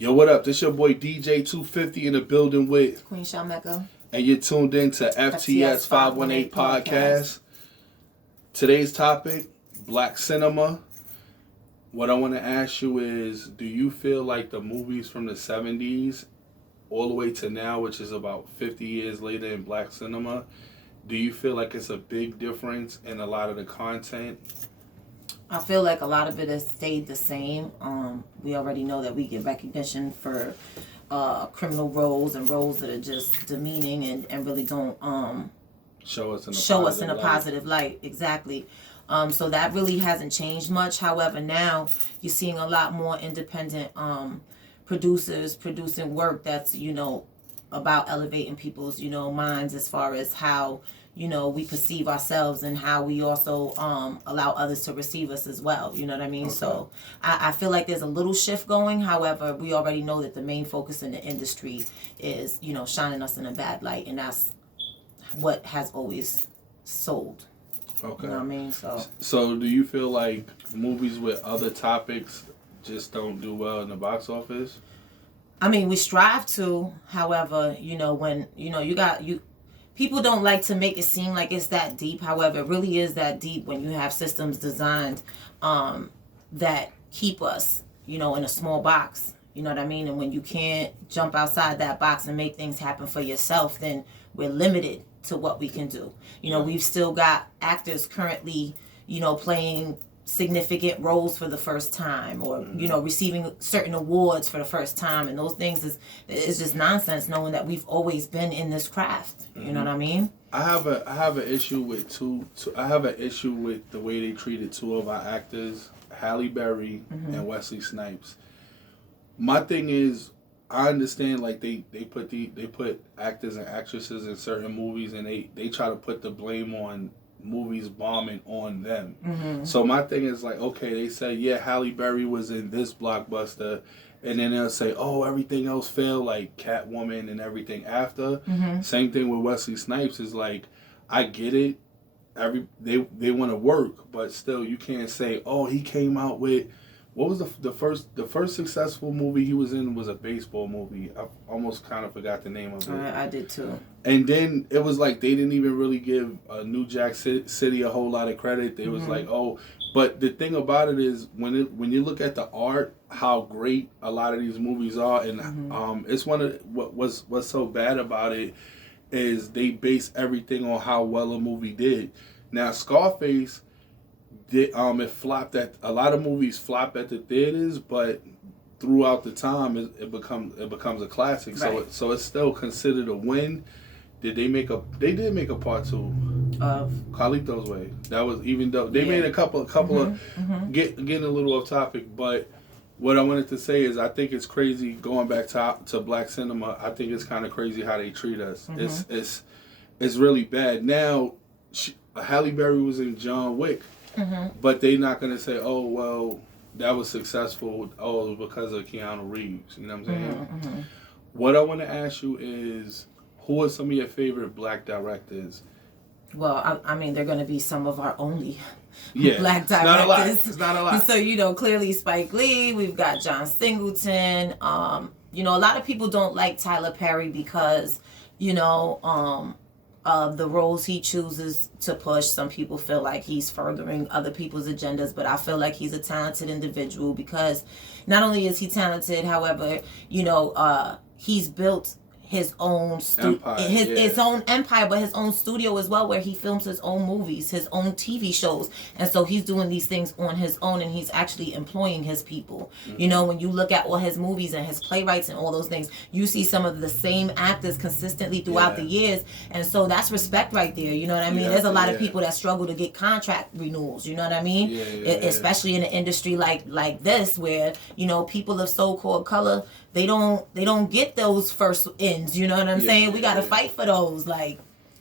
Yo, what up? This your boy Djtwofifty in the building with Queen Mecca. And you're tuned in to FTS 518 Podcast. Today's topic, Black cinema. What I want to ask you is, do you feel like the movies from the 70s all the way to now, which is about 50 years later in Black cinema, do you feel like it's a big difference in a lot of the content? I feel like a lot of it has stayed the same. We already know that we get recognition for criminal roles and roles that are just demeaning and really don't show us in a positive light. Exactly. So that really hasn't changed much. However, now you're seeing a lot more independent producers producing work that's, about elevating people's, minds as far as how, we perceive ourselves and how we also allow others to receive us as well. You know what I mean? Okay. So I feel like there's a little shift going. However, we already know that the main focus in the industry is, shining us in a bad light. And that's what has always sold. Okay. You know what I mean? So do you feel like movies with other topics just don't do well in the box office? I mean, we strive to. However, when, people don't like to make it seem like it's that deep. However, it really is that deep when you have systems designed that keep us, in a small box. You know what I mean? And when you can't jump outside that box and make things happen for yourself, then we're limited to what we can do. We've still got actors currently, playing significant roles for the first time, or receiving certain awards for the first time, and those things is just nonsense, knowing that we've always been in this craft. You know what I mean? I have an issue with I have an issue with the way they treated two of our actors, Halle Berry and Wesley Snipes. My thing is, I understand like they put actors and actresses in certain movies, and they try to put the blame on movies bombing on them. So my thing is like, okay, they say, yeah, Halle Berry was in this blockbuster, and then they'll say, oh, everything else failed, like Catwoman and everything after. Same thing with Wesley Snipes. Is like, I get it, they want to work, but still you can't say, oh, he came out with, what was the first successful movie he was in was a baseball movie. I almost kind of forgot the name of it. I did too. And then it was like they didn't even really give New Jack City a whole lot of credit. They was like, oh, but the thing about it is when you look at the art, how great a lot of these movies are, and it's one of what's so bad about it is they base everything on how well a movie did. Now Scarface, it flopped at a lot of movies flop at the theaters, but throughout the time it becomes a classic. Right. So it's still considered a win. They did make a part 2 of Carlito's Way. That was, even though they made a couple of getting a little off topic, but what I wanted to say is I think it's crazy going back to Black cinema. I think it's kind of crazy how they treat us. It's really bad. Now Halle Berry was in John Wick. But they're not going to say, oh, well, that was successful. Oh, it was because of Keanu Reeves. You know what I'm saying? What I want to ask you is, who are some of your favorite Black directors? Well, I mean, they're going to be some of our only Black directors. It's not a lot. So, clearly Spike Lee. We've got John Singleton. A lot of people don't like Tyler Perry because, the roles he chooses to push. Some people feel like he's furthering other people's agendas, but I feel like he's a talented individual because not only is he talented, however, he's built his own his own empire, but his own studio as well, where he films his own movies, his own TV shows, and so he's doing these things on his own, and he's actually employing his people. When you look at all his movies and his playwrights and all those things, you see some of the same actors consistently throughout the years, and so that's respect right there. You know what I mean? There's a lot of people that struggle to get contract renewals. You know what I mean? Especially in an industry like this, where people of so-called color, they don't get those first ends. You know what I'm saying? We got to fight for those.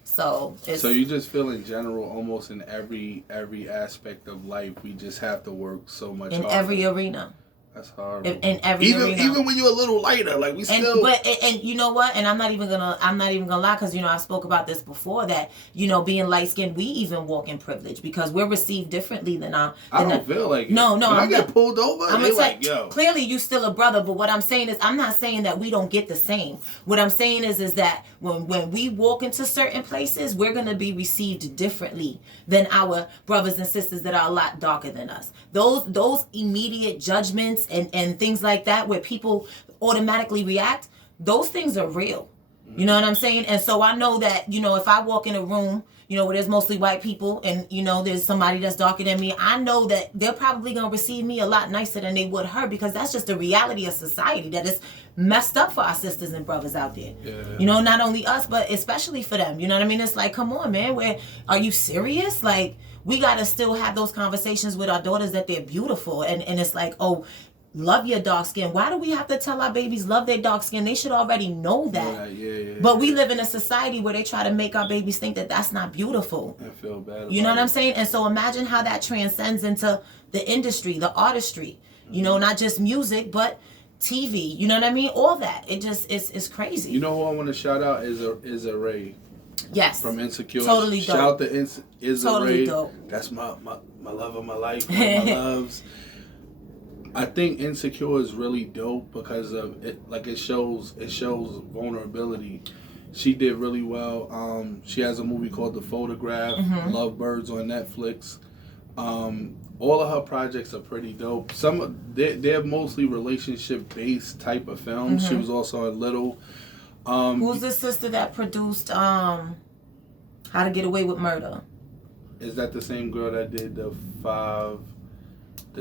So you just feel in general, almost in every aspect of life, we just have to work so much in harder. every arena. That's hard. In every even when you're a little lighter, like we still. And you know what? And I'm not even gonna lie, because I spoke about this before, that being light skinned, we even walk in privilege because we're received differently than I don't feel like no. When I get pulled over, I'm like, yo. Clearly, you still a brother. But what I'm saying is, I'm not saying that we don't get the same. What I'm saying is that when we walk into certain places, we're gonna be received differently than our brothers and sisters that are a lot darker than us. Those immediate judgments and things like that, where people automatically react, those things are real. You know what I'm saying? And so I know that, if I walk in a room, where there's mostly white people and, there's somebody that's darker than me, I know that they're probably going to receive me a lot nicer than they would her, because that's just the reality of society that is messed up for our sisters and brothers out there. Yeah. Not only us, but especially for them. You know what I mean? It's like, come on, man. Are you serious? Like, we got to still have those conversations with our daughters that they're beautiful. And it's like, oh, love your dark skin. Why do we have to tell our babies love their dark skin? They should already know that. But we live in a society where they try to make our babies think that that's not beautiful. I feel bad. You know what I'm saying? And so imagine how that transcends into the industry, the artistry. Not just music, but TV. You know what I mean? All that. It just it's crazy. You know who I want to shout out is a Reid. Yes. From Insecure. Totally dope. Shout out to is totally a Reid. Dope. That's my love of my life. One of my loves. I think Insecure is really dope because of it. Like it shows vulnerability. She did really well. She has a movie called The Photograph. Lovebirds on Netflix. All of her projects are pretty dope. They're mostly relationship based type of films. She was also in Little. Who's the sister that produced How to Get Away with Murder? Is that the same girl that did the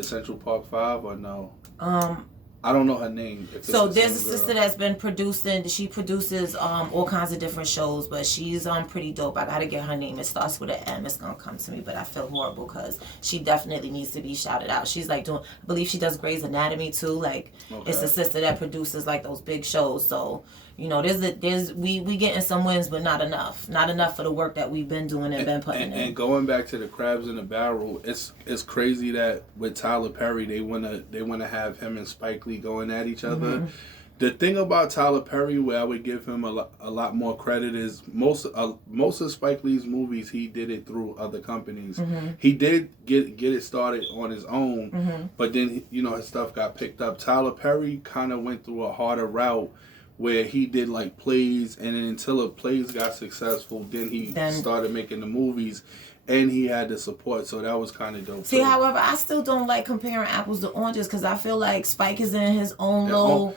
Central Park 5 or no? I don't know her name. So there's a sister that's been producing. She produces all kinds of different shows, but she's pretty dope. I gotta get her name. It starts with an M. It's gonna come to me, but I feel horrible because she definitely needs to be shouted out. She's like I believe she does Grey's Anatomy too. Like It's a sister that produces like those big shows. So we getting some wins, but not enough. Not enough for the work that we've been doing and been putting in. And going back to the crabs in the barrel, it's crazy that with Tyler Perry they wanna have him and Spike Lee going at each other. The thing about Tyler Perry, where I would give him a lot more credit, is most of Spike Lee's movies he did it through other companies. He did get it started on his own, but then his stuff got picked up. Tyler Perry kind of went through a harder route, where he did like plays, and then until the plays got successful, then he started making the movies, and he had the support, so that was kind of dope. See, however, I still don't like comparing apples to oranges, because I feel like Spike is in his own on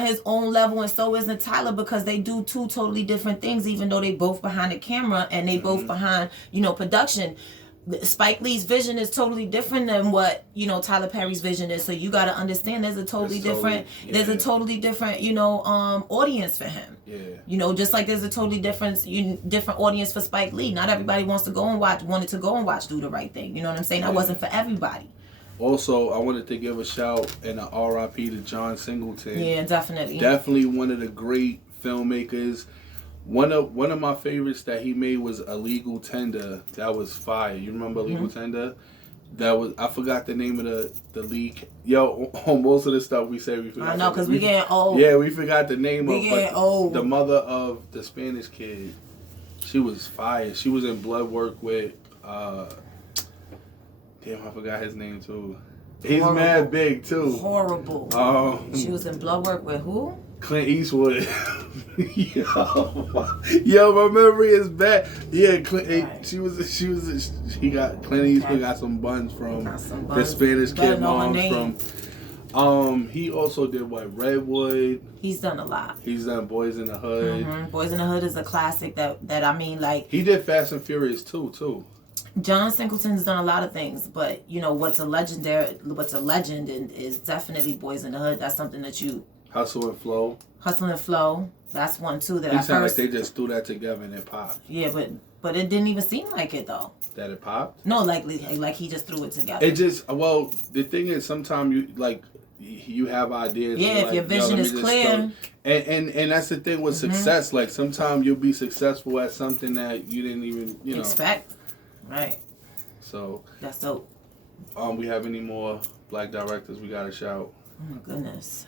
his own level, and so isn't Tyler, because they do two totally different things, even though they both behind the camera and they both behind production. Spike Lee's vision is totally different than what Tyler Perry's vision is. So you got to understand there's a totally different audience for him. Yeah. Just like there's a totally different audience for Spike Lee. Not everybody wanted to go and watch Do the Right Thing. You know what I'm saying? That wasn't for everybody. Also, I wanted to give a shout and an R.I.P. to John Singleton. Yeah, definitely. Definitely one of the great filmmakers. One of my favorites that he made was Illegal Tender. That was fire. You remember Illegal Tender? I forgot the name of the lead. Yo, on most of the stuff we say we forgot. I know, because we getting old. Yeah, we forgot the name of getting old. The mother of the Spanish kid. She was fire. She was in Blood Work with damn, I forgot his name too. He's mad big too. Horrible. She was in Blood Work with who? Clint Eastwood. Yo, my memory is bad. Yeah, Clint Eastwood got some buns from the Spanish kid moms from. He also did Redwood. He's done a lot. He's done Boys in the Hood. Boys in the Hood is a classic that I mean, like, he did Fast and Furious too. John Singleton's done a lot of things, but what's a legend and is definitely Boys in the Hood. That's something that you Hustle and Flow. That's one too that you sound like they just threw that together and it popped. Yeah, but it didn't even seem like it though. That it popped? No, like he just threw it together. It just the thing is sometimes you have ideas. Yeah, if your vision is clear. And that's the thing with success. Like sometimes you'll be successful at something that you didn't even expect. Right. So that's dope. We have any more black directors we gotta shout? Oh my goodness.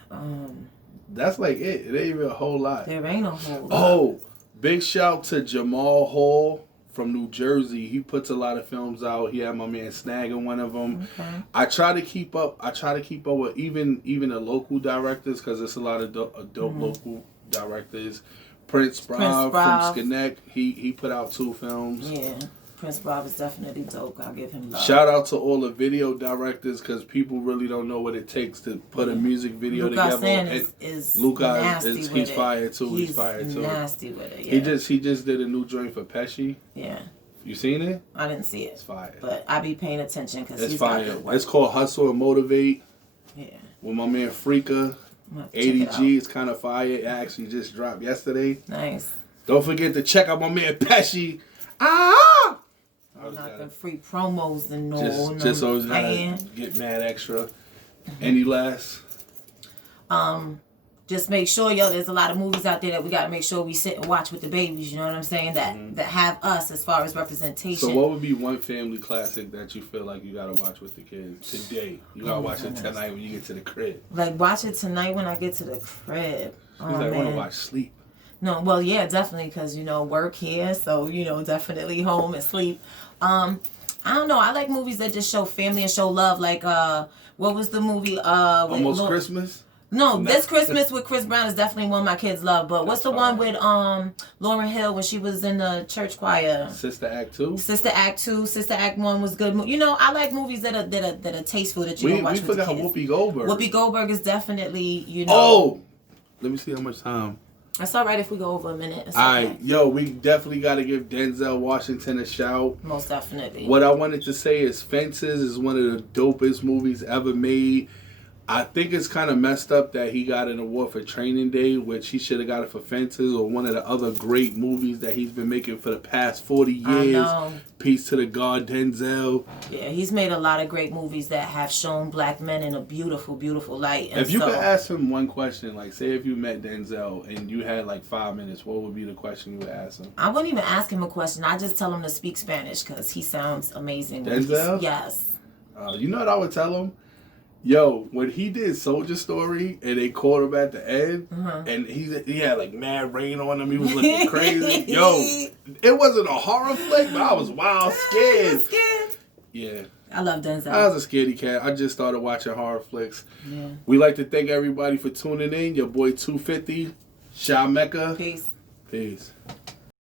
That's like it. It ain't even a whole lot. There ain't a whole lot. Oh, big shout to Jamal Hall from New Jersey. He puts a lot of films out. He had my man Snag in one of them. Okay. I try to keep up with even the local directors because there's a lot of dope local directors. Prince Brav from Skinneck. He put out 2 films. Yeah. Prince Brav is definitely dope. I'll give him love. Shout out to all the video directors because people really don't know what it takes to put a music video together. He's fire too. He's fire too. Nasty with it. Yeah. He just did a new joint for Pesci. Yeah. You seen it? I didn't see it. It's fire. But I be paying attention because it's fire. It's called Hustle and Motivate. Yeah. With my man Freaka. ADG is kind of fire. It actually just dropped yesterday. Nice. Don't forget to check out my man Pesci. Ah! Not the free promos and all. Just always gotta get mad extra. Any last? Just make sure, there's a lot of movies out there that we gotta make sure we sit and watch with the babies. You know what I'm saying? That have us as far as representation. So what would be one family classic that you feel like you gotta watch with the kids today? You gotta watch it tonight when you get to the crib. Like watch it tonight when I get to the crib. I want to watch Sleep. No, well, yeah, definitely, because, work here, so, definitely home and sleep. I don't know, I like movies that just show family and show love, like, what was the movie? Almost Christmas? No, This Christmas with Chris Brown is definitely one my kids love, but what's the one with Lauryn Hill when she was in the church choir? Sister Act 2? Sister Act 2, Sister Act 1 was good. I like movies that are tasteful that you can watch with the kids. We forgot Whoopi Goldberg. Whoopi Goldberg is definitely, Oh! Let me see how much time. That's all right if we go over a minute. All right. Yo, we definitely got to give Denzel Washington a shout. Most definitely. What I wanted to say is Fences is one of the dopest movies ever made. I think it's kind of messed up that he got an award for Training Day, which he should have got it for Fences or one of the other great movies that he's been making for the past 40 years. I know. Peace to the God, Denzel. Yeah, he's made a lot of great movies that have shown black men in a beautiful, beautiful light. And if you could ask him one question, like say if you met Denzel and you had like 5 minutes, what would be the question you would ask him? I wouldn't even ask him a question. I just tell him to speak Spanish because he sounds amazing. Denzel? Yes. You know what I would tell him? Yo, when he did Soldier Story and they caught him at the end, and he had like mad rain on him, he was looking crazy. Yo, it wasn't a horror flick, but I was wild scared. Yeah. I love Denzel. I was a scaredy cat. I just started watching horror flicks. Yeah. We like to thank everybody for tuning in. Your boy Djtwofifty, Mecca. Peace. Peace.